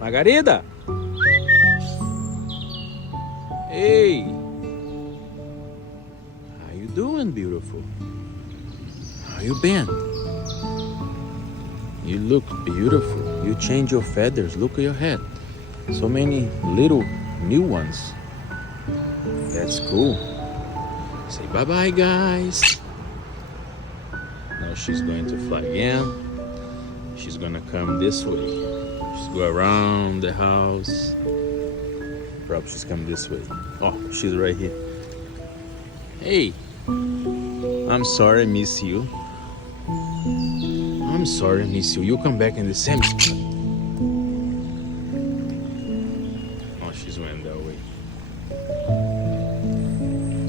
Margarida! Hey! How you doing, beautiful? How you been? You look beautiful. You change your feathers. Look at your head. So many little new ones. That's cool. Say bye-bye, guys. Now she's going to fly again. She's gonna come this way. She's go around the house. Probably she's coming this way. Oh, she's right here. Hey, I'm sorry I miss you. I'm sorry I miss you. You come back in the same spot.